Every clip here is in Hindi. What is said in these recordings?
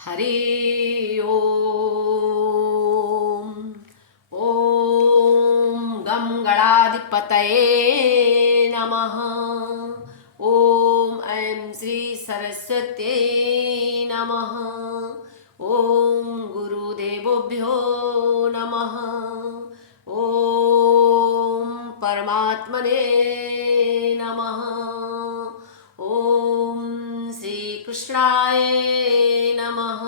हरि ओम। ओम गम गणाधिपतये नमः। ओम ऐं श्री सरस्वत्यै नमः। ओम गुरुदेवोभ्यो नमः। ओम परमात्मने नमः। ओम श्री कृष्णाय नमः।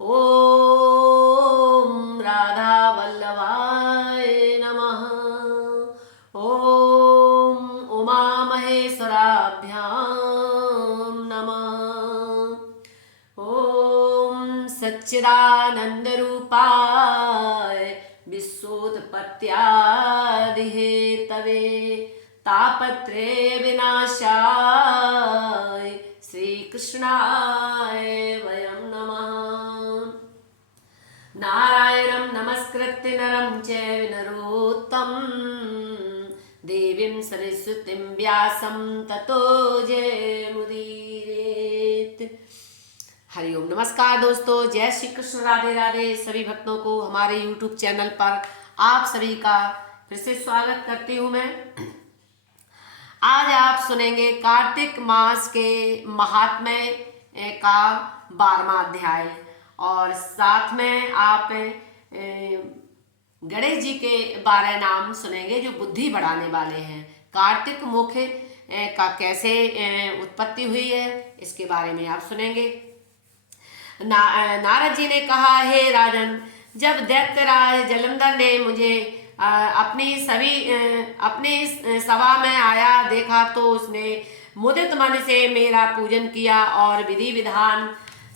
ओम राधा वल्लभाय नमः। ओम उमा महेश्वराभ्यां नमः। ओम सच्चिदानंद रूपाय विश्वोत्पत्त्यादिहेतवे तापत्रय विनाशाय श्री कृष्णाय वयं नमः। नारायणं नमस्कृत्य नरं चैव नरोत्तमं देवीं सरस्वतीं व्यासं ततो जयमुदीरयेत्। हरिओम। नमस्कार दोस्तों, जय श्री कृष्ण, राधे राधे। सभी भक्तों को हमारे YouTube चैनल पर आप सभी का फिर से स्वागत करती हूँ मैं। आज आप सुनेंगे कार्तिक मास के महात्म्य का 12वां अध्याय और साथ में आप गणेश जी के 12 नाम सुनेंगे जो बुद्धि बढ़ाने वाले हैं। कार्तिक मुख का कैसे उत्पत्ति हुई है इसके बारे में आप सुनेंगे। नारद जी ने कहा, हे राजन, जब दैत्यराज जलंधर ने मुझे अपनी सभा में आया देखा तो उसने मुदित मन से मेरा पूजन किया और विधि विधान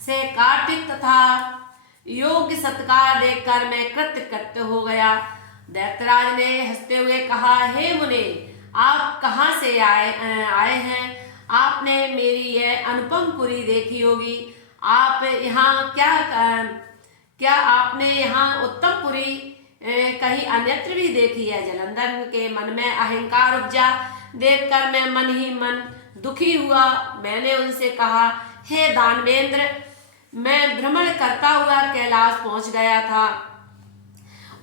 से कार्तिक तथा योग्य सत्कार देखकर मैं कृतकृत्य हो गया। दैत्यराज ने हंसते हुए कहा, हे मुने, आप कहाँ से आए हैं? आपने मेरी यह अनुपम पुरी देखी होगी। आप यहाँ क्या आपने यहाँ उत्तम पुरी कहीं अन्यत्र भी देखी है? जलंधर के मन में अहंकार उपजा देखकर मैं मन ही मन दुखी हुआ। मैंने उनसे कहा, हे दानवेंद्र, मैं भ्रमण करता हुआ कैलाश पहुंच गया था।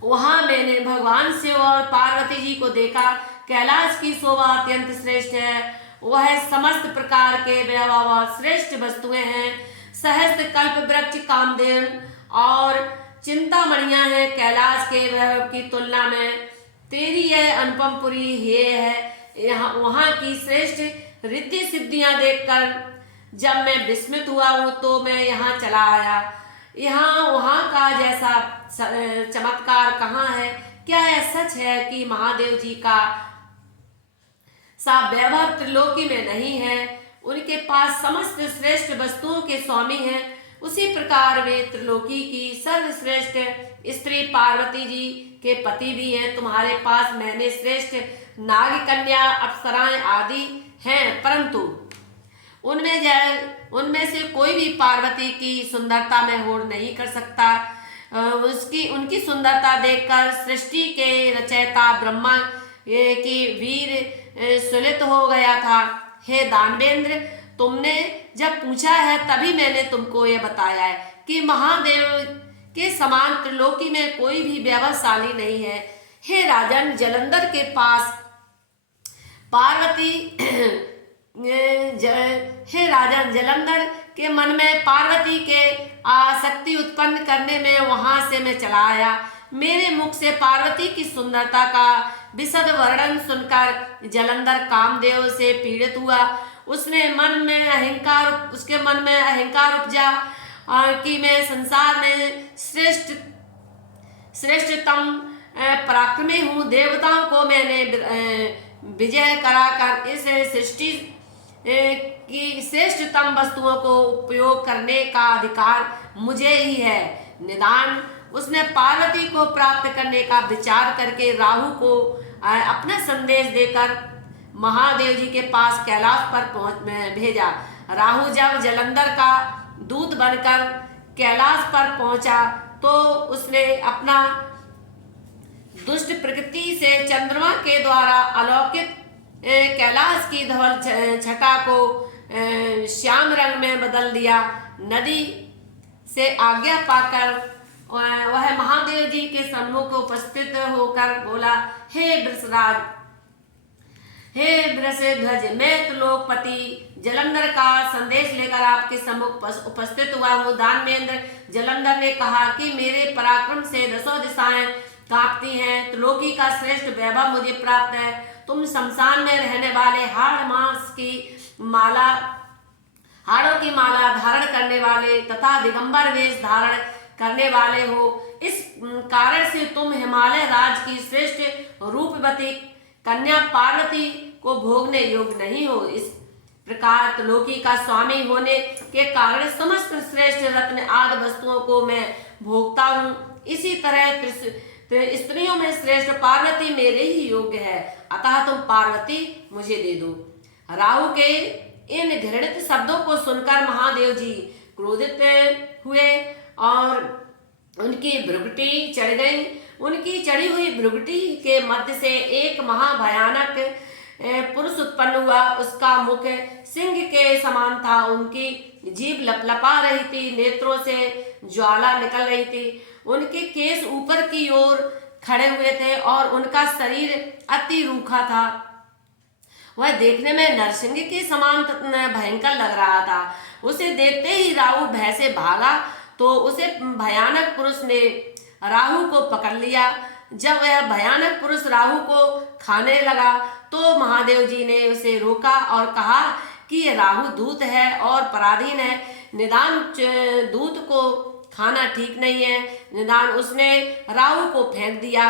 वहां मैंने भगवान शिव और पार्वती जी को देखा। कैलाश की शोभा अत्यंत श्रेष्ठ है। वह समस्त प्रकार के वैभव श्रेष्ठ वस्तुएं हैं। सहस्त्र कल्प वृक्ष, कामधेनु और चिंतामणियां हैं। कैलाश के वैभव की तुलना में तेरी यह अनुपम पुरी ये है। यहाँ वहाँ की श्रेष्ठ रिद्धि सिद्धियां देखकर जब मैं विस्मित हुआ हूँ तो मैं यहाँ चला आया। यहाँ वहाँ का जैसा चमत्कार कहाँ है? क्या यह सच है कि महादेव जी का सा वैभव त्रिलोकी में नहीं है? उनके पास समस्त श्रेष्ठ वस्तुओं के स्वामी हैं। उसी प्रकार वे त्रिलोकी की सर्वश्रेष्ठ स्त्री पार्वती जी के पति भी हैं। तुम्हारे पास मैंने श्रेष्ठ नाग कन्या अप्सराएं आदि हैं, परंतु उनमें से कोई भी पार्वती की सुंदरता में होड़ नहीं कर सकता। उनकी सुंदरता देखकर सृष्टि के रचयिता ब्रह्मा की वीर सुलित हो गया था। हे दानवेंद्र, तुमने जब पूछा है तभी मैंने तुमको यह बताया है कि महादेव के समान त्रिलोकी में कोई भी वैभवशाली नहीं है। हे राजन, जलंधर के पास हे राजन, जलंधर के मन में पार्वती के आसक्ति उत्पन्न करने में वहां से मैं चला आया। मेरे मुख से पार्वती की सुंदरता का विशद वर्णन सुनकर जलंधर कामदेव से पीड़ित हुआ। उसके मन में अहंकार उपजा कि मैं संसार में श्रेष्ठतम पराक्रमी हूँ। देवताओं को मैंने विजय कराकर इस सृष्टि की श्रेष्ठतम वस्तुओं को उपयोग करने का अधिकार मुझे ही है। निदान उसने पार्वती को प्राप्त करने का विचार करके राहु को अपना संदेश देकर महादेव जी के पास कैलाश पर भेजा। राहु जब जलंधर का दूत बनकर कैलाश पर पहुंचा तो उसने अपना दुष्ट प्रकृति से चंद्रमा के द्वारा अलौकिक कैलाश की धवल छटा को श्याम रंग में बदल दिया। नदी से आज्ञा पाकर वह महादेव जी के सम्मुख उपस्थित होकर बोला, हे वृषराज, हे वृषध्वज, मैं त्रिलोकपति जलंधर का संदेश लेकर आपके सम्मुख उपस्थित हुआ हूँ। दानवेंद्र जलंधर ने कहा कि मेरे पराक्रम से 10 दिशाएं कांपती हैं, त्रिलोकी का श्रेष्ठ वैभव मुझे प्राप्त है। तुम शमशान में रहने वाले हाड़ों की माला धारण करने वाले तथा दिगंबर वेश धारण करने वाले हो। इस कारण से तुम हिमालय राज की श्रेष्ठ रूपवती कन्या पार्वती को भोगने योग्य नहीं हो। इस प्रकार त्रिलोकी का स्वामी होने के कारण समस्त श्रेष्ठ रत्न आदि वस्तुओं को मैं भोगता हूँ। इसी तरह स्त्रियों में श्रेष्ठ पार्वती मेरे ही योग्य है, अतः तुम पार्वती मुझे दे दो। राहु के इन घृणित शब्दों को सुनकर महादेव जी क्रोधित हुए और उनकी भ्रुकुटी चढ़ गई। उनकी चढ़ी हुई भ्रुकुटी के मध्य से एक महाभयानक पुरुष उत्पन्न हुआ। उसका मुख सिंह के समान था, उनकी जीभ लपलपा रही थी, नेत्रों से ज्वाला निकल रही थी, उनके केस ऊपर की ओर खड़े हुए थे और उनका शरीर अति रूखा था। वह देखने में नरसिंह के समान भयंकर लग रहा था। उसे देखते ही राहु भय से भागा तो उसे भयानक पुरुष ने राहु को पकड़ लिया। जब वह भयानक पुरुष राहु को खाने लगा तो महादेव जी ने उसे रोका और कहा कि राहु दूत है और पराधीन है, निदान दूत को खाना ठीक नहीं है। निदान उसने राहु को फेंक दिया।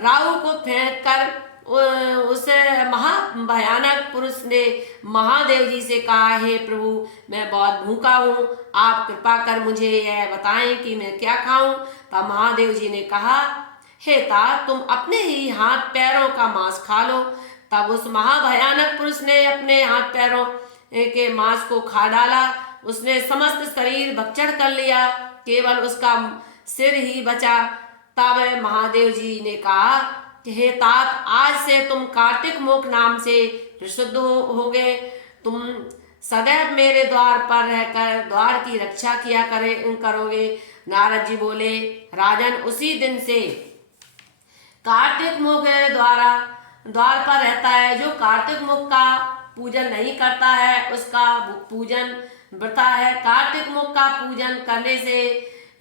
राहु को फेंक कर उस महाभयानक पुरुष ने महादेव जी से कहा, हे प्रभु, मैं बहुत भूखा हूँ, आप कृपा कर मुझे यह बताएं कि मैं क्या खाऊं। तब महादेव जी ने कहा, हे तात, तुम अपने ही हाथ पैरों का मांस खा लो। तब उस महाभयानक पुरुष ने अपने हाथ पैरों के मांस को खा डाला। उसने समस्त शरीर भक्षण कर लिया, केवल उसका सिर ही बचा। तब महादेव जी ने कहा, हे तात, आज से तुम कार्तिक मुख नाम से प्रसिद्ध हो गए। तुम सदैव मेरे द्वार पर रहकर द्वार की रक्षा किया करोगे। नारद जी बोले, राजन, उसी दिन से कार्तिक मुख द्वार पर रहता है। जो कार्तिक मुख का पूजन नहीं करता है उसका पूजन व्रता है। कार्तिक मुख का पूजन करने से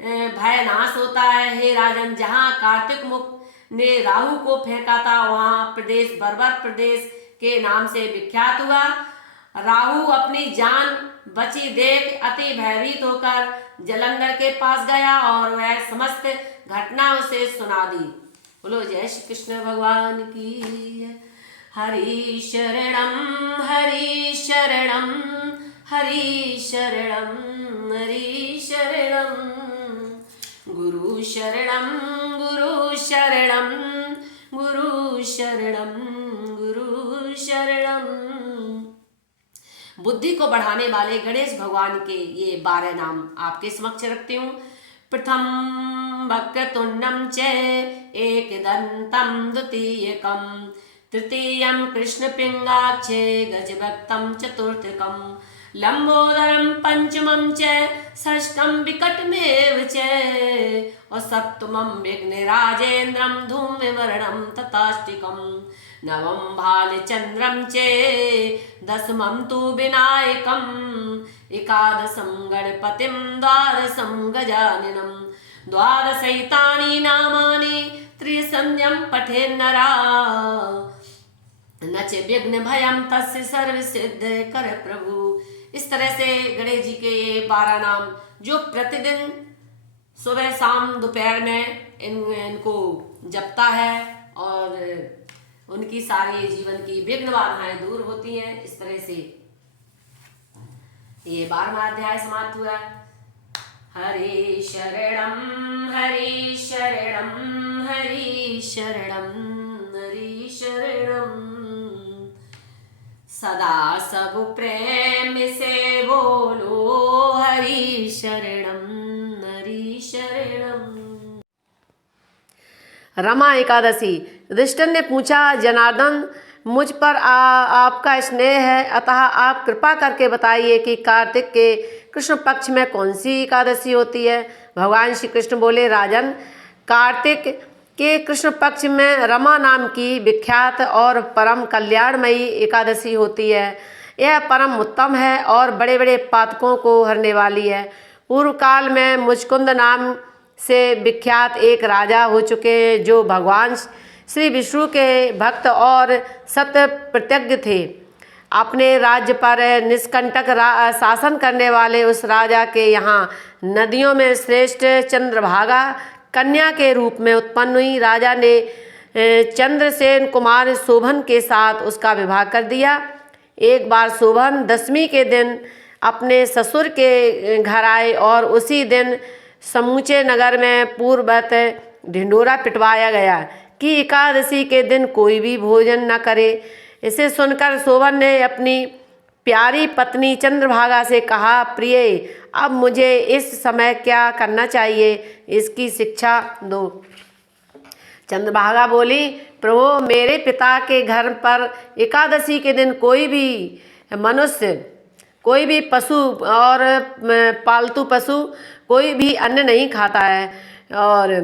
भय नाश होता है। हे राजन, जहाँ कार्तिक मुख ने राहु को फेंका था वहाँ प्रदेश बर्बर प्रदेश के नाम से विख्यात हुआ। राहु अपनी जान बची देख अति भयभीत होकर जलंधर के पास गया और वह समस्त घटना उसे सुना दी। बोलो जय श्री कृष्ण भगवान की। हरि शरणम हरि शरणम हरि शरणम हरि शरणम गुरु शरणम गुरु शरणम गुरु शरणम गुरु शरणम। बुद्धि को बढ़ाने वाले गणेश भगवान के ये 12 नाम आपके समक्ष रखती हूँ। प्रथम वक्रतुंडम च एकदंतम द्वितीयकम तृतीयम कृष्ण पिंगाक्षे गजभक्तम चतुर्थकम लंबोदरम पंचमं च षष्ठं विकटमेव च और सप्तमं विघ्नराजेन्द्रं धूम्रवर्णं तथाष्टकं नवम भालचंद्रं च दशमं तु विनायकं एकादशं गणपतिं द्वादशं गजाननं द्वादशैतानि नामानि त्रिसंध्यं पठेन्नरा न च विघ्न भयं तस्य सर्वसिद्ध कर प्रभु। इस तरह से गणेश जी के ये 12 नाम जो प्रतिदिन सुबह शाम दोपहर में इनको जपता है और उनकी सारी जीवन की विघ्न बाधाएं दूर होती हैं। इस तरह से ये 12वां अध्याय समाप्त हुआ। हरि शरणम हरि शरणम हरि शरणम हरि शरणम सदा सब प्रेम से बोलो हरि शरणम हरि शरणम। रमा एकादशी। युधिष्ठिर ने पूछा, जनार्दन, मुझ पर आपका स्नेह है, अतः आप कृपा करके बताइए कि कार्तिक के कृष्ण पक्ष में कौन सी एकादशी होती है। भगवान श्री कृष्ण बोले, राजन, कार्तिक के कृष्ण पक्ष में रमा नाम की विख्यात और परम कल्याणमयी एकादशी होती है। यह परम उत्तम है और बड़े बड़े पातकों को हरने वाली है। पूर्व काल में मुचकुंद नाम से विख्यात एक राजा हो चुके हैं, जो भगवान श्री विष्णु के भक्त और सत्य प्रतिज्ञ थे। अपने राज्य पर निष्कंटक शासन करने वाले उस राजा के यहाँ नदियों में श्रेष्ठ चंद्रभागा कन्या के रूप में उत्पन्न हुई। राजा ने चंद्रसेन कुमार शोभन के साथ उसका विवाह कर दिया। एक बार शोभन दशमी के दिन अपने ससुर के घर आए और उसी दिन समूचे नगर में पूर्ववत ढिंढोरा पिटवाया गया कि एकादशी के दिन कोई भी भोजन न करे। इसे सुनकर शोभन ने अपनी प्यारी पत्नी चंद्रभागा से कहा, प्रिय, अब मुझे इस समय क्या करना चाहिए, इसकी शिक्षा दो। चंद्रभागा बोली, प्रभु, मेरे पिता के घर पर एकादशी के दिन कोई भी मनुष्य, कोई भी पशु और पालतू पशु कोई भी अन्न नहीं खाता है, और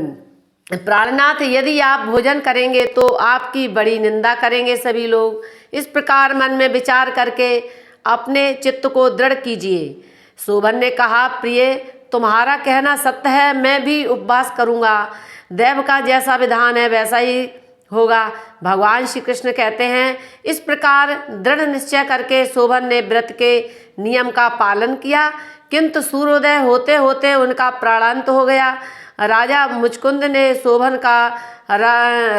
प्राणनाथ, यदि आप भोजन करेंगे तो आपकी बड़ी निंदा करेंगे सभी लोग। इस प्रकार मन में विचार करके अपने चित्त को दृढ़ कीजिए। शोभन ने कहा, प्रिय, तुम्हारा कहना सत्य है, मैं भी उपवास करूँगा। देव का जैसा विधान है वैसा ही होगा। भगवान श्री कृष्ण कहते हैं, इस प्रकार दृढ़ निश्चय करके शोभन ने व्रत के नियम का पालन किया, किंतु सूर्योदय होते होते उनका प्राणांत हो गया। राजा मुचकुंद ने शोभन का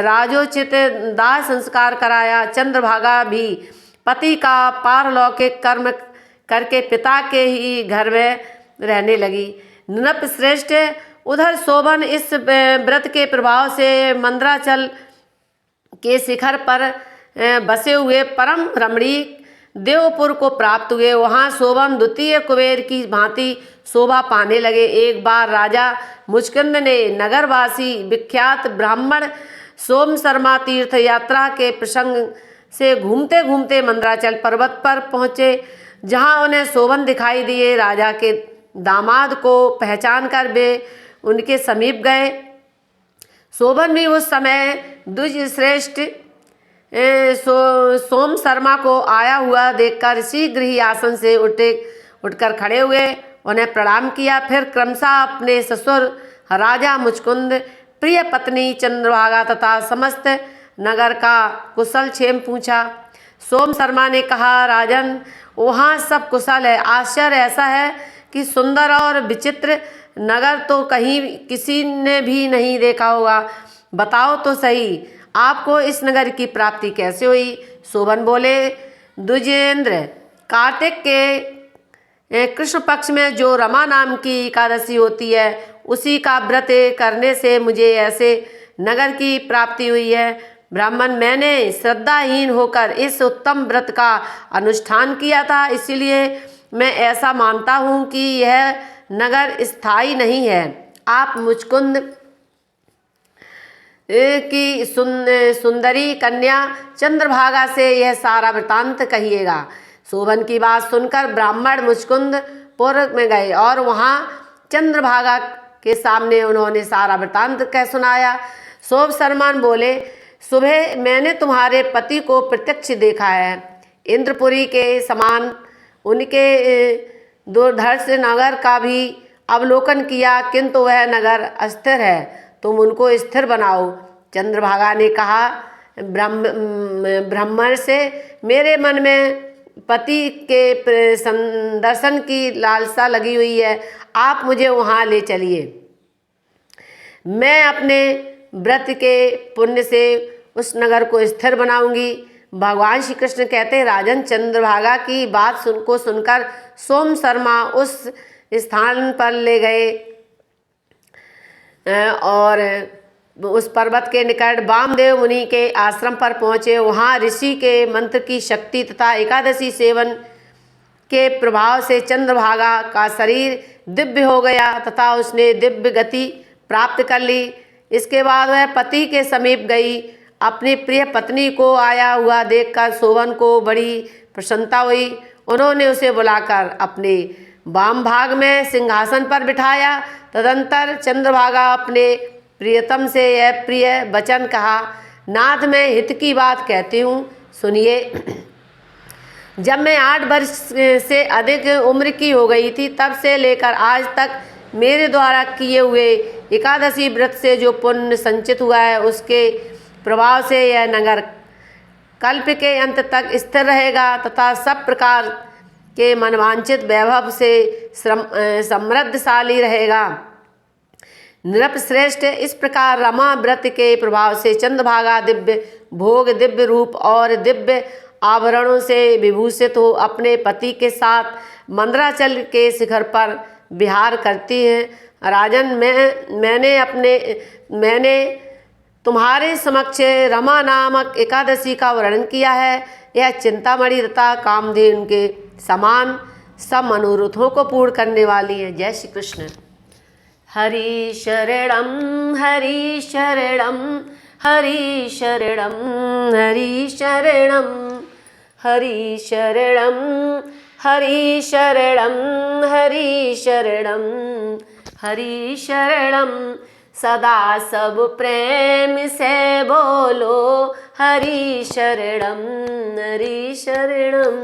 राजोचित दाह संस्कार कराया। चंद्रभागा भी पति का पारलौकिक कर्म करके पिता के ही घर में रहने लगी। नृप श्रेष्ठ, उधर शोभन इस व्रत के प्रभाव से मंदराचल के शिखर पर बसे हुए परम रमणीक देवपुर को प्राप्त हुए। वहाँ शोभन द्वितीय कुबेर की भांति शोभा पाने लगे। एक बार राजा मुचकुंद ने नगरवासी विख्यात ब्राह्मण सोम शर्मा तीर्थ यात्रा के प्रसंग से घूमते घूमते मंदराचल पर्वत पर पहुँचे, जहाँ उन्हें शोभन दिखाई दिए। राजा के दामाद को पहचान कर वे उनके समीप गए। शोभन भी उस समय द्विज श्रेष्ठ सोम शर्मा को आया हुआ देखकर शीघ्र ही आसन से उठकर खड़े हुए, उन्हें प्रणाम किया। फिर क्रमशः अपने ससुर राजा मुचकुंद, प्रिय पत्नी चंद्रभागा तथा समस्त नगर का कुशल क्षेम पूछा। सोम शर्मा ने कहा, राजन, वहाँ सब कुशल है। आश्चर्य ऐसा है कि सुंदर और विचित्र नगर तो कहीं किसी ने भी नहीं देखा होगा। बताओ तो सही, आपको इस नगर की प्राप्ति कैसे हुई? शोभन बोले, द्विजेंद्र, कार्तिक के कृष्ण पक्ष में जो रमा नाम की एकादशी होती है, उसी का व्रत करने से मुझे ऐसे नगर की प्राप्ति हुई है। ब्राह्मण, मैंने श्रद्धाहीन होकर इस उत्तम व्रत का अनुष्ठान किया था, इसलिए मैं ऐसा मानता हूँ कि यह नगर स्थायी नहीं है। आप मुचकुंद की सुंदरी कन्या चंद्रभागा से यह सारा वृतांत कहिएगा। शोभन की बात सुनकर ब्राह्मण मुचकुंदपुर में गए और वहाँ चंद्रभागा के सामने उन्होंने सारा वृतांत कह सुनाया। शोभ शर्मा बोले, सुबह मैंने तुम्हारे पति को प्रत्यक्ष देखा है। इंद्रपुरी के समान उनके दुर्धर्ष नगर का भी अवलोकन किया, किंतु वह नगर अस्थिर है, तुम उनको स्थिर बनाओ। चंद्रभागा ने कहा, ब्राह्मण से, मेरे मन में पति के दर्शन की लालसा लगी हुई है, आप मुझे वहाँ ले चलिए। मैं अपने व्रत के पुण्य से उस नगर को स्थिर बनाऊंगी। भगवान श्री कृष्ण कहते हैं, राजन, चंद्रभागा की बात सुनकर सोम शर्मा उस स्थान पर ले गए और उस पर्वत के निकट वामदेव मुनि के आश्रम पर पहुँचे। वहाँ ऋषि के मंत्र की शक्ति तथा एकादशी सेवन के प्रभाव से चंद्रभागा का शरीर दिव्य हो गया तथा उसने दिव्य गति प्राप्त कर ली। इसके बाद वह पति के समीप गई। अपनी प्रिय पत्नी को आया हुआ देखकर शोभन को बड़ी प्रसन्नता हुई। उन्होंने उसे बुलाकर अपने वाम भाग में सिंहासन पर बिठाया। तदंतर चंद्रभागा अपने प्रियतम से यह प्रिय वचन कहा, नाथ मैं हित की बात कहती हूँ, सुनिए। जब मैं 8 वर्ष से अधिक उम्र की हो गई थी, तब से लेकर आज तक मेरे द्वारा किए हुए एकादशी व्रत से जो पुण्य संचित हुआ है, उसके प्रभाव से यह नगर कल्प के अंत तक स्थिर रहेगा तथा सब प्रकार के मनवांछित वैभव से समृद्धशाली रहेगा। नृपश्रेष्ठ, इस प्रकार रमा व्रत के प्रभाव से चंद्रभागा दिव्य भोग, दिव्य रूप और दिव्य आभरणों से विभूषित हो अपने पति के साथ मंदराचल के शिखर पर विहार करती हैं। राजन, मैंने तुम्हारे समक्ष रमा नामक एकादशी का वर्णन किया है। यह चिंतामणि तथा कामधेनु के समान सब मनोरथों को पूर्ण करने वाली है। जय श्री कृष्ण। हरि शरणम हरि शरणम हरि शरणम हरि शरणम हरि शरणम हरि शरणम हरि शरणम हरि शरणम। सदा सब प्रेम से बोलो हरि शरणम हरि शरणम।